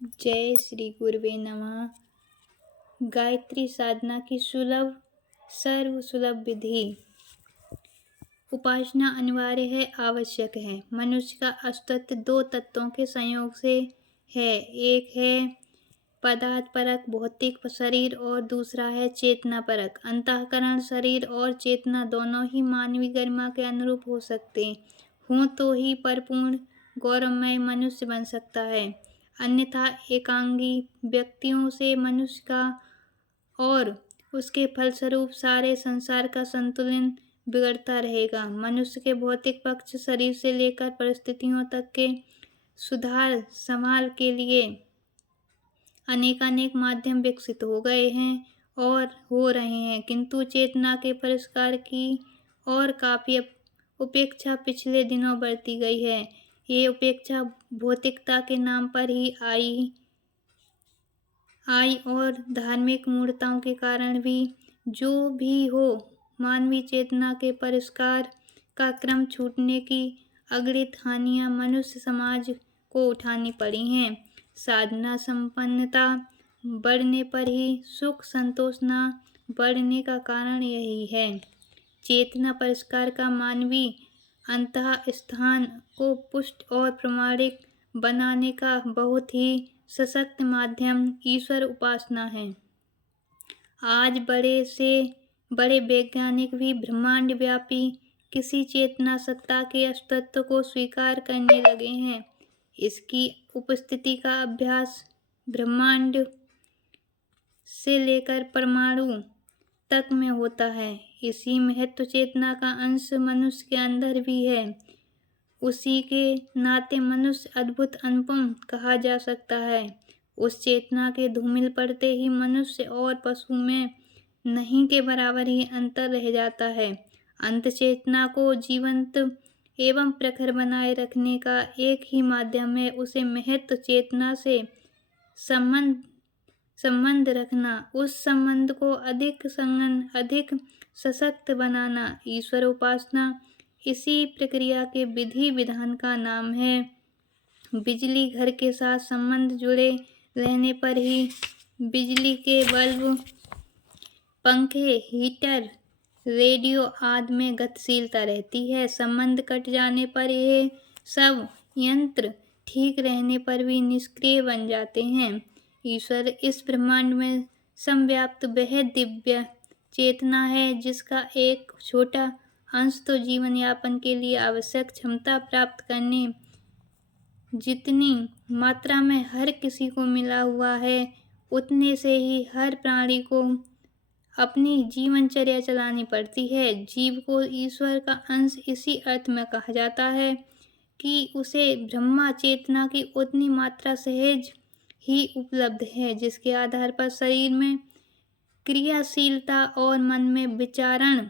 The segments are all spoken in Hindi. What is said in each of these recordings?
जय श्री गुरुवे नमः। गायत्री साधना की सुलभ सर्व सुलभ विधि। उपासना अनिवार्य है, आवश्यक है। मनुष्य का अस्तित्व दो तत्वों के संयोग से है। एक है पदार्थ परक भौतिक शरीर और दूसरा है चेतना परक। अंतःकरण शरीर और चेतना दोनों ही मानवीय गरिमा के अनुरूप हो सकते हों तो ही परिपूर्ण गौरवमय मनुष्य बन सकता है। अन्यथा एकांगी व्यक्तियों से मनुष्य का और उसके फलस्वरूप सारे संसार का संतुलन बिगड़ता रहेगा। मनुष्य के भौतिक पक्ष शरीर से लेकर परिस्थितियों तक के सुधार संभाल के लिए अनेकानेक माध्यम विकसित हो गए हैं और हो रहे हैं, किंतु चेतना के परिष्कार की और काफी उपेक्षा पिछले दिनों बरती गई है। ये उपेक्षा भौतिकता के नाम पर ही आई और धार्मिक मूढ़ताओं के कारण भी। जो भी हो, मानवीय चेतना के परिष्कार का क्रम छूटने की अगणित हानियां मनुष्य समाज को उठानी पड़ी हैं। साधना संपन्नता बढ़ने पर ही सुख संतोष न बढ़ने का कारण यही है। चेतना परिष्कार का मानवीय अंतः स्थान को पुष्ट और प्रमाणिक बनाने का बहुत ही सशक्त माध्यम ईश्वर उपासना है। आज बड़े से बड़े वैज्ञानिक भी ब्रह्मांड व्यापी किसी चेतना सत्ता के अस्तित्व को स्वीकार करने लगे हैं। इसकी उपस्थिति का अभ्यास ब्रह्मांड से लेकर परमाणु तक में होता है। इसी महत्व चेतना का अंश मनुष्य के अंदर भी है। उसी के नाते मनुष्य अद्भुत अनुपम कहा जा सकता है। उस चेतना के धूमिल पड़ते ही मनुष्य और पशु में नहीं के बराबर ही अंतर रह जाता है। अंत चेतना को जीवंत एवं प्रखर बनाए रखने का एक ही माध्यम है, उसे महत्व चेतना से संबंध रखना, उस संबंध को अधिक संगन अधिक सशक्त बनाना। ईश्वर उपासना इसी प्रक्रिया के विधि विधान का नाम है। बिजली घर के साथ संबंध जुड़े रहने पर ही बिजली के बल्ब, पंखे, हीटर, रेडियो आदि में गतिशीलता रहती है। संबंध कट जाने पर ये सब यंत्र ठीक रहने पर भी निष्क्रिय बन जाते हैं। ईश्वर इस ब्रह्मांड में समव्याप्त वह दिव्य चेतना है जिसका एक छोटा अंश तो जीवन यापन के लिए आवश्यक क्षमता प्राप्त करने जितनी मात्रा में हर किसी को मिला हुआ है, उतने से ही हर प्राणी को अपनी जीवनचर्या चलानी पड़ती है। जीव को ईश्वर का अंश इसी अर्थ में कहा जाता है कि उसे ब्रह्मा चेतना की उतनी मात्रा सहज ही उपलब्ध है जिसके आधार पर शरीर में क्रियाशीलता और मन में विचारण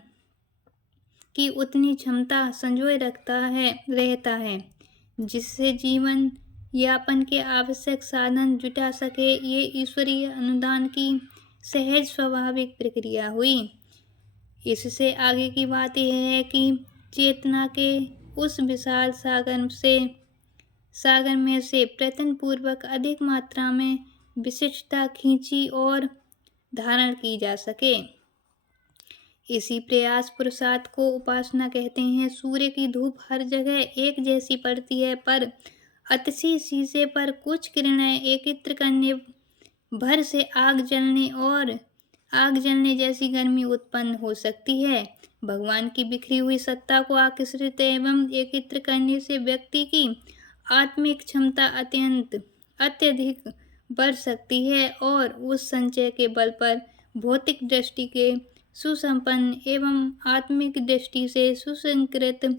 की उतनी क्षमता संजोए रहता है, जिससे जीवन यापन के आवश्यक साधन जुटा सके। ये ईश्वरीय अनुदान की सहज स्वाभाविक प्रक्रिया हुई। इससे आगे की बात यह है कि चेतना के उस विशाल सागर में से प्रयत्न पूर्वक अधिक मात्रा में विशिष्टता खींची और धारण की जा सके। इसी प्रयास पुरुषार्थ को उपासना कहते हैं। सूर्य की धूप हर जगह एक जैसी पड़ती है, पर अतिशी शीशे पर कुछ किरणें एकत्र करने भर से आग जलने जैसी गर्मी उत्पन्न हो सकती है। भगवान की बिखरी हुई सत्ता को आकर्षित एवं एकत्र करने से व्यक्ति की आत्मिक क्षमता अत्यधिक बढ़ सकती है और उस संचय के बल पर भौतिक दृष्टि के सुसंपन्न एवं आत्मिक दृष्टि से सुसंकृत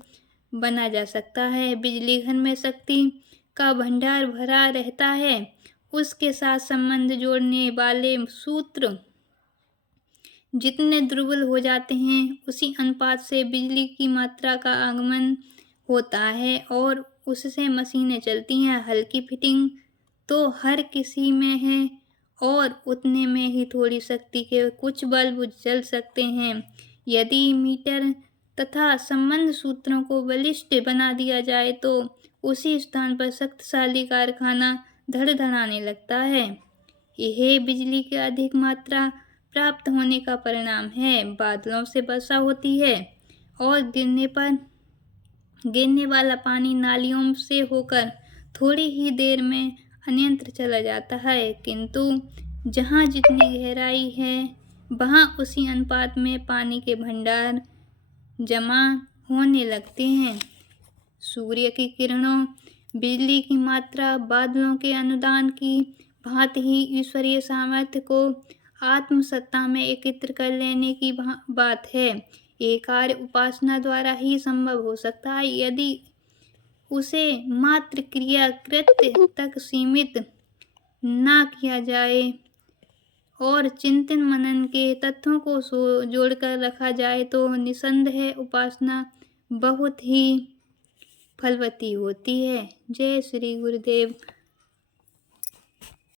बना जा सकता है। बिजली घर में शक्ति का भंडार भरा रहता है, उसके साथ संबंध जोड़ने वाले सूत्र जितने दुर्बल हो जाते हैं, उसी अनुपात से बिजली की मात्रा का आगमन होता है और उससे मशीनें चलती हैं। हल्की फिटिंग तो हर किसी में है और उतने में ही थोड़ी शक्ति के कुछ बल्ब जल सकते हैं। यदि मीटर तथा संबंध सूत्रों को बलिष्ठ बना दिया जाए तो उसी स्थान पर शक्तिशाली कारखाना धड़धड़ाने लगता है। यह बिजली की अधिक मात्रा प्राप्त होने का परिणाम है। बादलों से वर्षा होती है और गिरने वाला पानी नालियों से होकर थोड़ी ही देर में अन्यत्र चला जाता है, किंतु जहाँ जितनी गहराई है वहाँ उसी अनुपात में पानी के भंडार जमा होने लगते हैं। सूर्य की किरणों, बिजली की मात्रा, बादलों के अनुदान की भांति ही ईश्वरीय सामर्थ्य को आत्मसत्ता में एकत्र कर लेने की बात है। ये कार्य उपासना द्वारा ही संभव हो सकता है। यदि उसे मात्र क्रिया कृत्य तक सीमित ना किया जाए और चिंतन मनन के तत्वों को जोड़कर रखा जाए तो निसंदेह उपासना बहुत ही फलवती होती है। जय श्री गुरुदेव।